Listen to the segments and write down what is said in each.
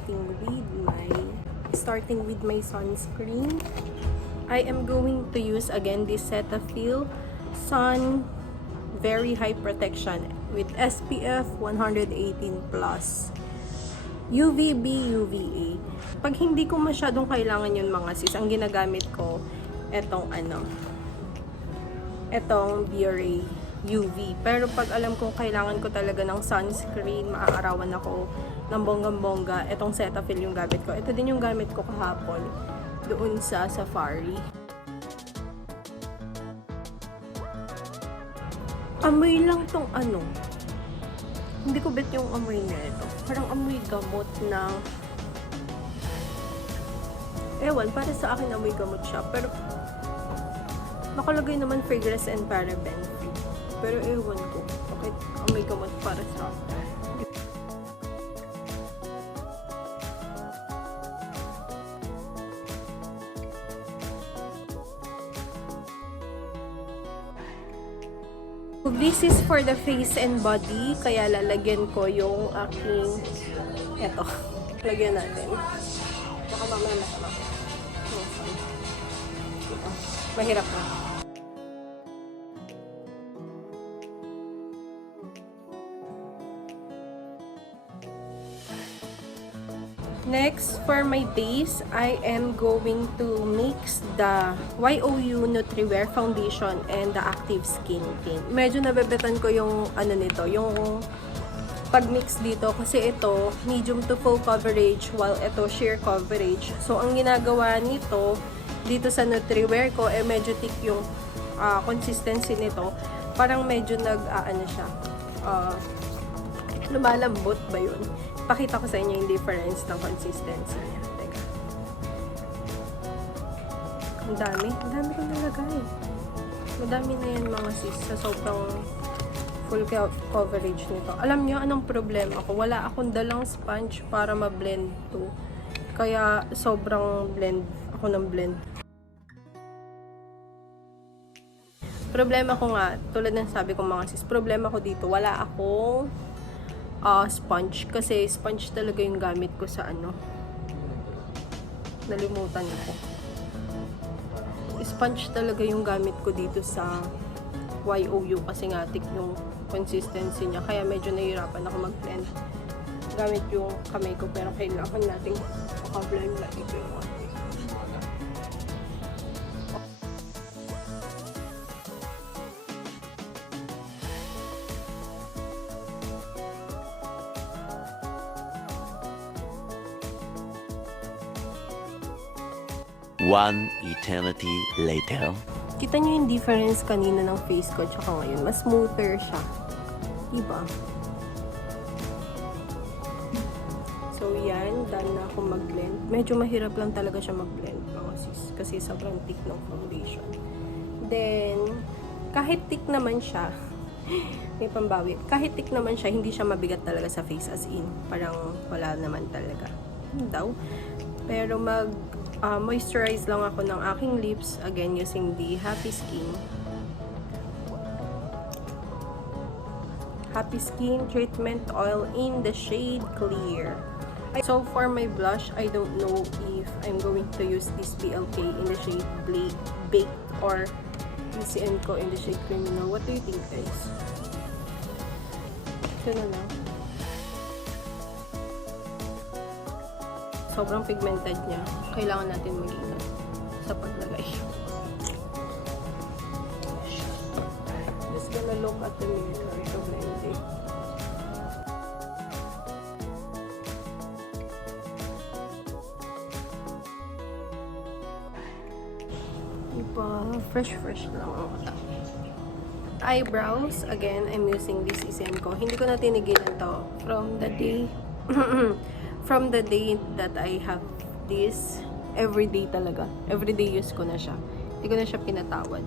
starting with my starting with my sunscreen. I am going to use again this Cetaphil Sun Very High Protection with SPF 118 plus. UVB, UVA. Pag hindi ko masyadong kailangan yun mga sis, ang ginagamit ko, etong ano, etong Biore UV. Pero pag alam kong kailangan ko talaga ng sunscreen, maaarawan ako ng bonggang-bongga, etong Cetaphil yung gamit ko. Ito din yung gamit ko kahapon doon sa Safari. Amoy lang tong ano. Hindi ko bet yung amoy na ito. Parang amoy gamot ng Ewan, para sa akin amoy gamot siya. Pero nakalagay naman fragrance and paraben free. Pero ewan ko, bakit amoy gamot para sa akin. This is for the face and body, kaya lalagyan ko yung aking, eto, lagyan natin. Baka mamaya masama. Mahirap na. Next, for my base, I am going to mix the YOU Nutriwear Foundation and the Active Skin Tint. Medyo nabebetan ko yung ano nito, yung pag-mix dito kasi ito medium to full coverage while ito sheer coverage. So, ang ginagawa nito dito sa Nutriwear ko, eh medyo thick yung ah, consistency nito. Parang medyo nag, ano siya, ah, lumalambot ba yun? Pakita ko sa inyo yung difference ng consistency niya. Teka. Ang dami. Ang dami ko nalagay. Madami na yan mga sis sa sobrang full co- coverage nito. Alam nyo anong problema ko? Wala akong dalang sponge para ma-blend to. Kaya sobrang blend ako ng blend. Problema ko nga, tulad ng sabi ko mga sis, problema ko dito, wala akong ah, sponge. Kasi sponge talaga yung gamit ko sa ano. Nalimutan ko. Sponge talaga yung gamit ko dito sa YOU kasi nga thick yung consistency niya. Kaya medyo nahihirapan ako mag-blend. Gamit yung kamay ko pero kailangan nating makablend lagi ko yung One eternity later. Kita niyo yung difference kanina ng face ko tsaka ngayon. Mas smoother siya. Diba? So, yan. Done na ako mag-blend. Medyo mahirap lang talaga siya mag-blend, mga. Kasi sobrang thick ng foundation. Then, kahit thick naman siya, may pambawi. Kahit thick naman siya, hindi siya mabigat talaga sa face as in. Parang wala naman talaga. Daw. Pero mag ah, moisturize lang ako ng aking lips again using the Happy Skin. Happy Skin Treatment Oil in the shade Clear. So for my blush, I don't know if I'm going to use this BLK in the shade Baked or PCN ko in the shade Criminal. What do you think guys? Ito na lang. Sobrang pigmented niya, kailangan natin mag-ingat sa paglagay. Just gonna look at the mirror to blend it. Diba? Fresh, fresh lang ang mata. Eyebrows, again, I'm using this Isenko. Hindi ko na tinigilan to from the day from the day that I have this, everyday talaga. Everyday use ko na siya. Hindi ko na siya pinatawad.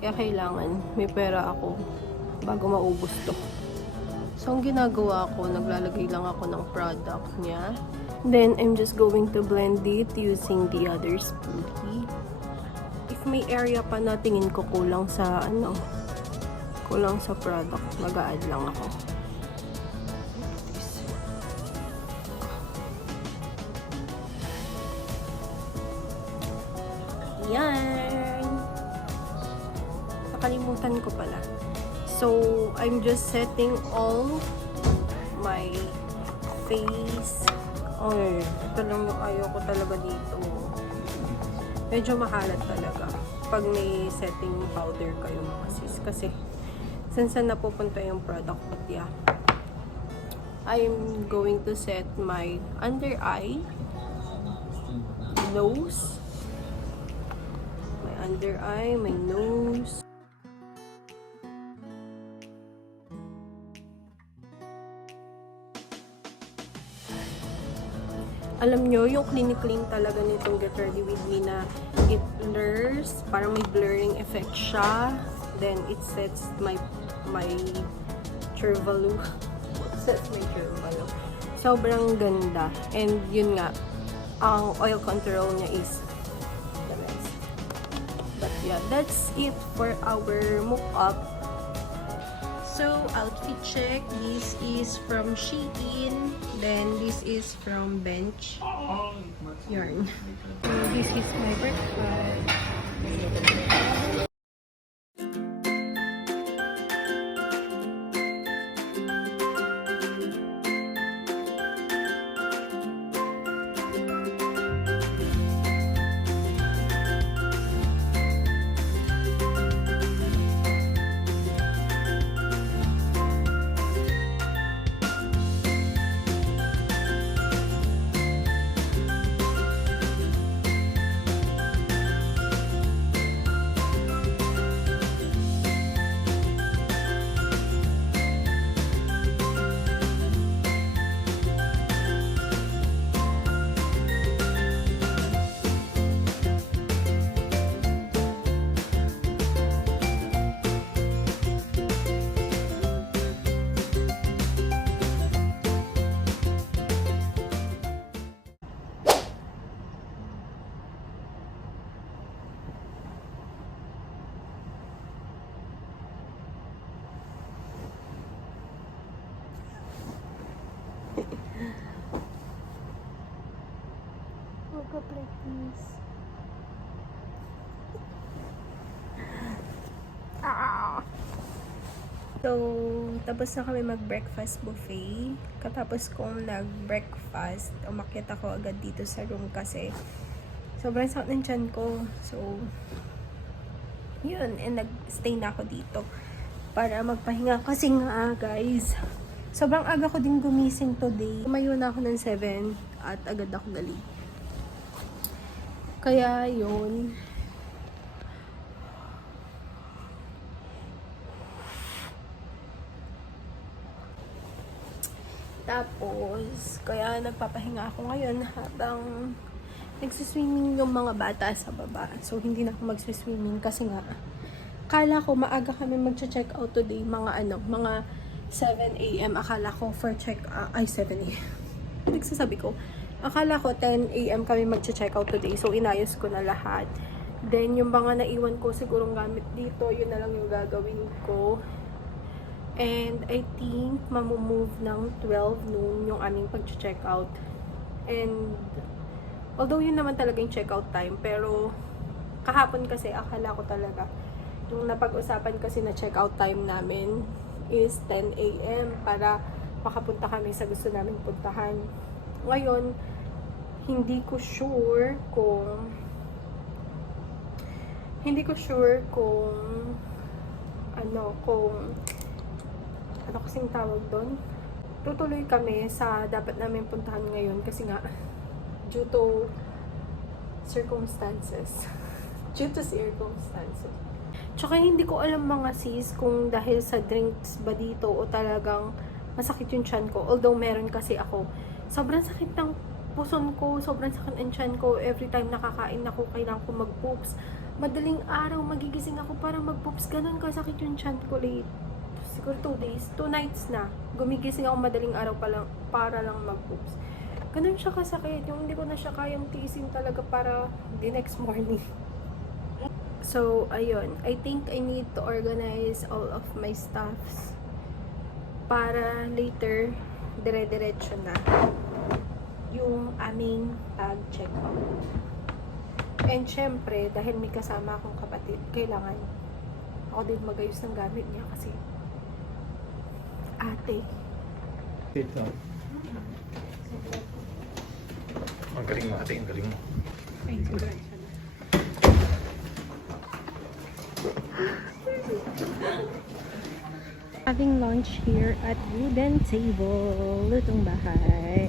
Kaya kailangan may pera ako bago maubos to. So, ang ginagawa ko, naglalagay lang ako ng product niya. Then, I'm just going to blend it using the other spoolie. If may area pa na tingin ko kulang sa ano, kulang sa product, mag-a-add lang ako. Ayan. Nakalimutan ko pala. So, I'm just setting all my face. Ay, ito lang yung ayaw ko talaga dito. Medyo makalat talaga pag may setting powder kayo mga sis. Kasi, saan saan napupunta yung product ko, yeah. I'm going to set my under eye, nose, under eye, my nose. Alam nyo, yung clinic-clean talaga nitong Get Ready With Me na it blurs, parang may blurring effect siya. Then, it sets my my curvalu. sets my curvalu. Sobrang ganda. And yun nga, ang oil control niya is. Yeah, that's it for our mock-up. So, outfit check. This is from Shein. Then, this is from Bench. Yarn. So, this is my breakfast. So, tapos na kami mag-breakfast buffet. Katapos kong nag-breakfast, umakyat ako agad dito sa room kasi sobrang sakit ng tiyan ko. So, yun. And nag-stay na ako dito para magpahinga. Kasi nga, guys, sobrang aga ko din gumising today. Tumayo na ako ng 7 at agad ako gali. Kaya yun. Tapos, kaya nagpapahinga ako ngayon habang nagsiswimming yung mga bata sa baba. So, hindi na ako magsiswimming kasi nga, akala ko maaga kami magche-check out today, mga ano, mga 7 a.m. Akala ko for check, ah, ay 7 a.m. Nagsasabi ko, akala ko 10 a.m. kami magche-check out today. So, inayos ko na lahat. Then, yung mga naiwan ko sigurong gamit dito, yun na lang yung gagawin ko. And I think mamumove ng 12 noon yung aming pag-check out. And although yun naman talaga yung check-out time, pero kahapon kasi akala ko talaga yung napag-usapan kasi na check-out time namin is 10 a.m. para makapunta kami sa gusto namin puntahan. Ngayon, hindi ko sure kung hindi ko sure kung ano, kung ano kasing tawag doon? Tutuloy kami sa dapat namin puntahan ngayon kasi nga due to circumstances. due to circumstances. Tsaka hindi ko alam mga sis kung dahil sa drinks ba dito o talagang masakit yung chan ko. Although meron kasi ako. Sobrang sakit ng puson ko, sobrang sakit ang chan ko. Every time nakakain ako, kailangan ko mag-poops. Madaling araw, magigising ako para mag-poops. Ganun kasakit yung chan ko late siguro 2 days, 2 nights na. Gumigising ako madaling araw pa lang, para lang mag-poops. Ganun siya kasakit. Yung hindi ko na siya kayang tiisin talaga para the next morning. So, ayun. I think I need to organize all of my stuffs para later, dire-diretso na yung aming pag-check out. And syempre, dahil may kasama akong kapatid, kailangan ako din magayos ng gamit niya kasi ate. Dito. Ang galing mo ate, ang galing mo. Having lunch here at Wooden Table, Lutong Bahay.